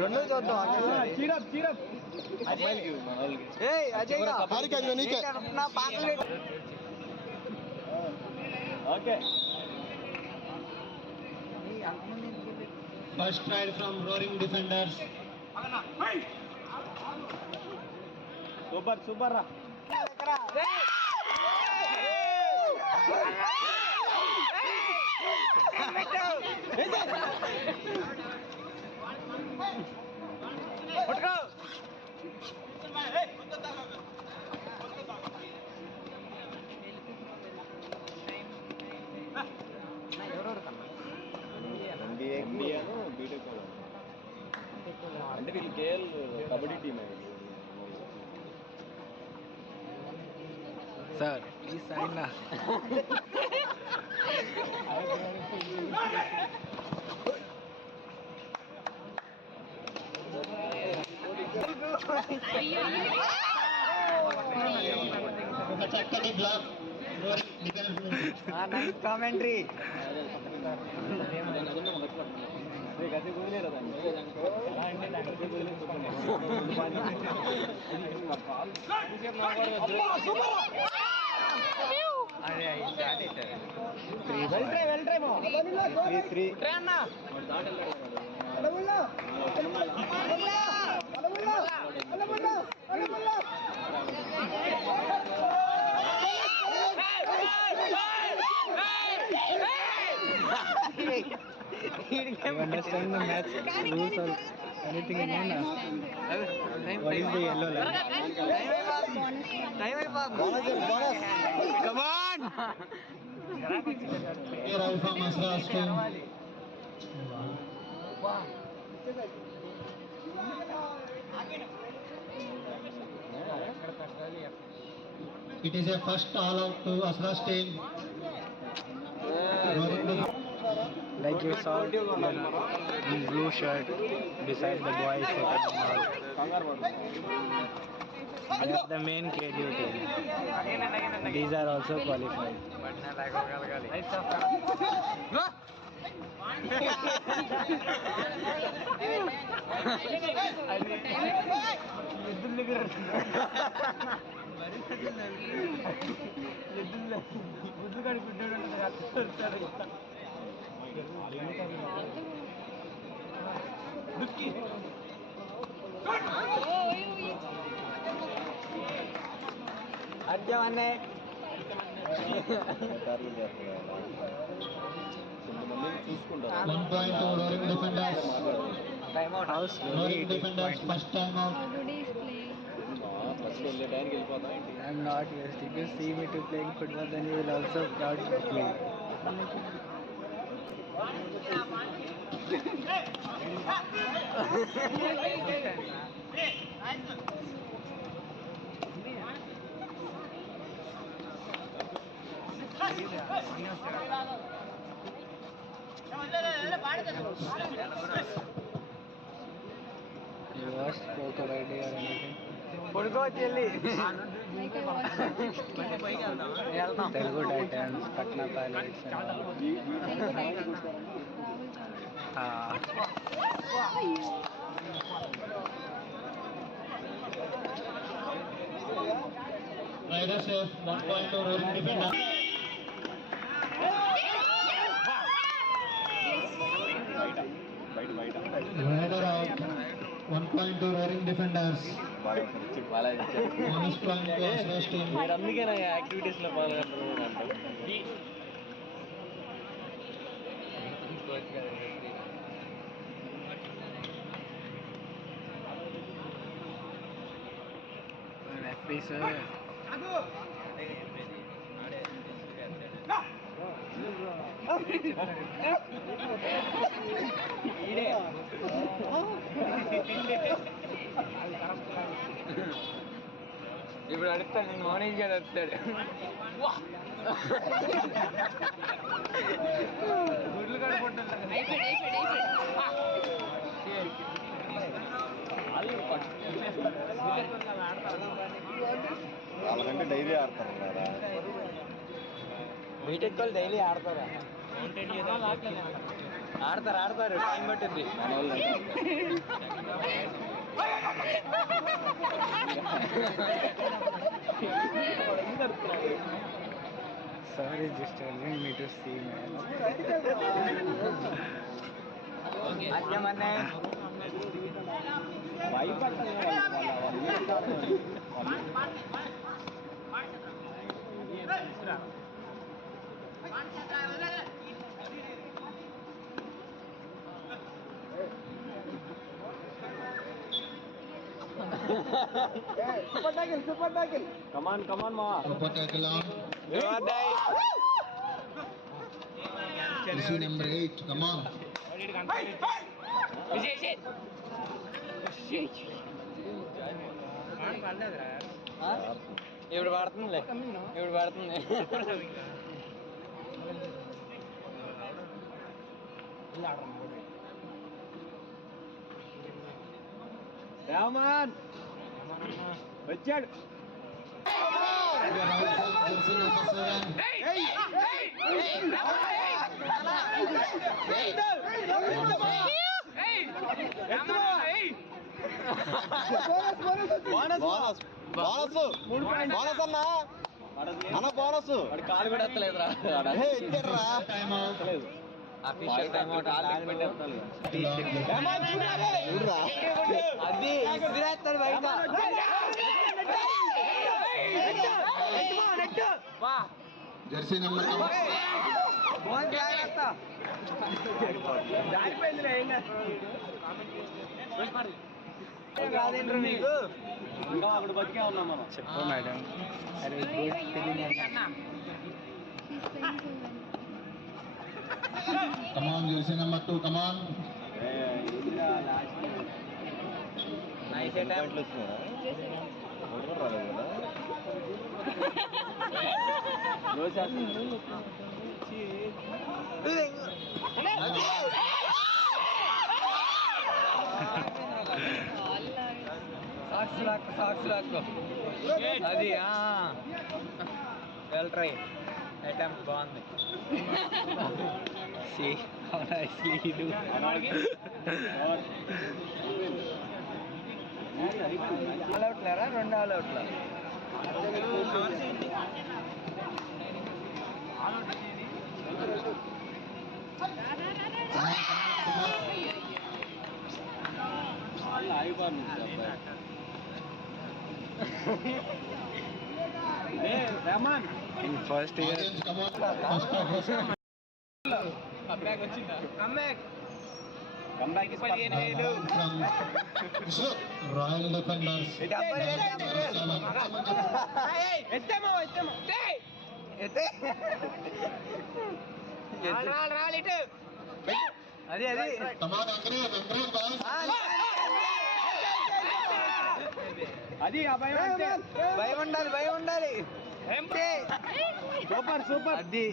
రెండు చూద్దాం first raid from roaring defenders. Super super రా. అంటే వీళ్ళు KL kabaddi team sir please sign నా. చక్కటి block commentary You understand the match rules or anything in India? What is the yellow line? Bonus. Come on! Here out from Asra's team. It is a first all out to Asra's team. Like you saw in blue shirt beside the boys second ball. They are the main KDU team. These are also qualified. అర్జవన్నే చూసుకుంటారు. 1 point to Roaring Defenders. Time out house Roaring Defenders first time out. I'm not used. If you see me to playing football, then you will also proud to play. You watched Coco Verde or anything? Telugu Titans, Patna Pilots. Rider safe. 1 point to Roaring Defenders. Rider out. 1 point to Roaring Defenders. Bonus point to Asra's team. అందుకే నా activities లో పాల్గొంటున్నాను. ఇప్పుడు అడుగుతాడు, నేను morning గారు అడుగుతాడు. గుడ్లు కడుకుంటున్నారు. వాళ్ళకంటే డైలీ ఆడతారు కదా. బీటెక్ వాళ్ళు డైలీ ఆడతారా? ఆడతారు టైం పట్టింది. Sorry, just telling me to see, man. Super tackle. Come on, ma. Super tackle on. Issue number 8. Come on. ఇప్పుడు పడుతుంది. రామన్ వచ్చాడు. Jersey number 7. బోనస్ అన్నా అన్న బోనస్ కాలు కూడా ఎత్తలేదురా. ఇచ్చారా Time out. Official time out అది ఇసిరేస్తాడు బయట. Jersey number 9. ఇంకా అక్కడ బతికే ఉన్నాం మనం. చెప్పు madam. Come on, jersey number 2. Come on. పాయింట్లు వచ్చినాయా? ఎవరు రాలేదు కదా? సాక్స్ లాక్కో అది. Well try. అటెంప్ట్ బాగుంది. See how nicely he do. All out లేరా? 2 ఆల్ అవుట్లా? Rehman first year Orange, come on. First off. Comeback From Royal Defenders. అది Come on, encourage, boys. అది ఆ భయం భయం ఉండాలి. సూపర్ అది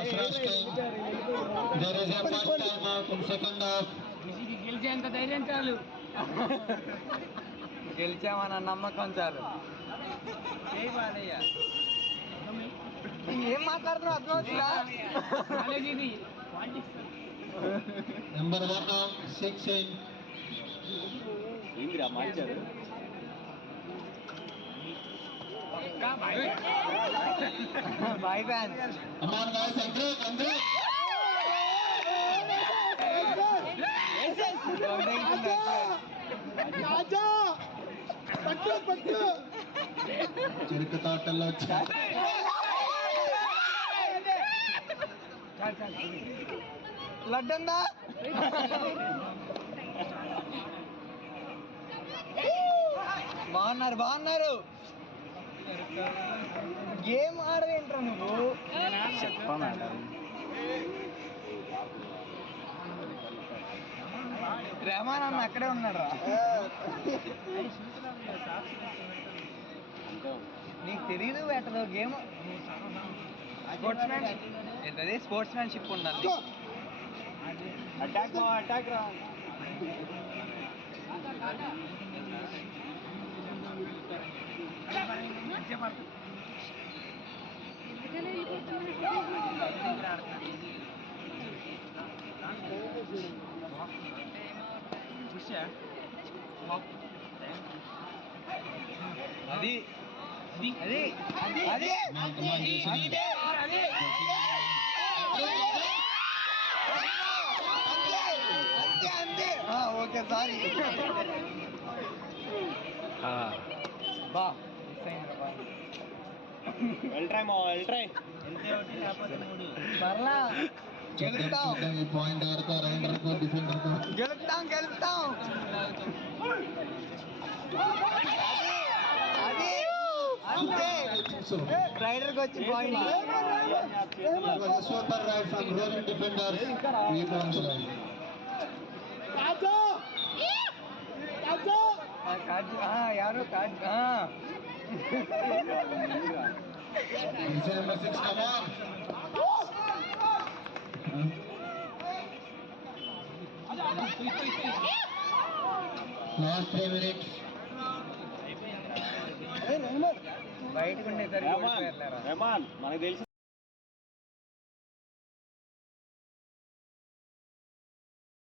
Ashraf team. There is a first time out in second half. గెలిచేంత ధైర్యం చాలు. గెలిచామన్న నమ్మకం చాలు. ఏం మాట్లాడుతున్నావు అర్థమవుతుందా? Number 1 out, 6 in. ఏందిరా మార్చారు? Boy fans. Come on, guys, encourage. చిరుకు తోటల్లో లడ్డందా? బాగున్నారు. గేమ్ ఆడవేంట్రా నువ్వు? చెప్ప మేడం. రెహమాన్ అన్న అక్కడే ఉన్నాడు రా. నీకు తెలీదు పెట్టదు గేమ్. ఏంటది స్పోర్ట్స్ మ్యాన్షిప్ ఉండాలి. అటాక్ రా. అది అది అది అది ఓకే సారీ బా వెళ్ళట్రాయ్ మా వెళ్ళట్రాయ్. పర్లా గెలుస్తాం ఈ పాయింట్ ఎవరికో రైడర్కో డిఫెండర్కో. గెలుస్తాం గెలుస్తాం. అది అంతే రైడర్కి వచ్చి point. Super ride from rolling defenders. ఈ పాయింట్స్ యారు number 6 come on. Last 3 minutes. బయటకు ఉండేసరికి రెహమాన్ మనకు తెలుసు.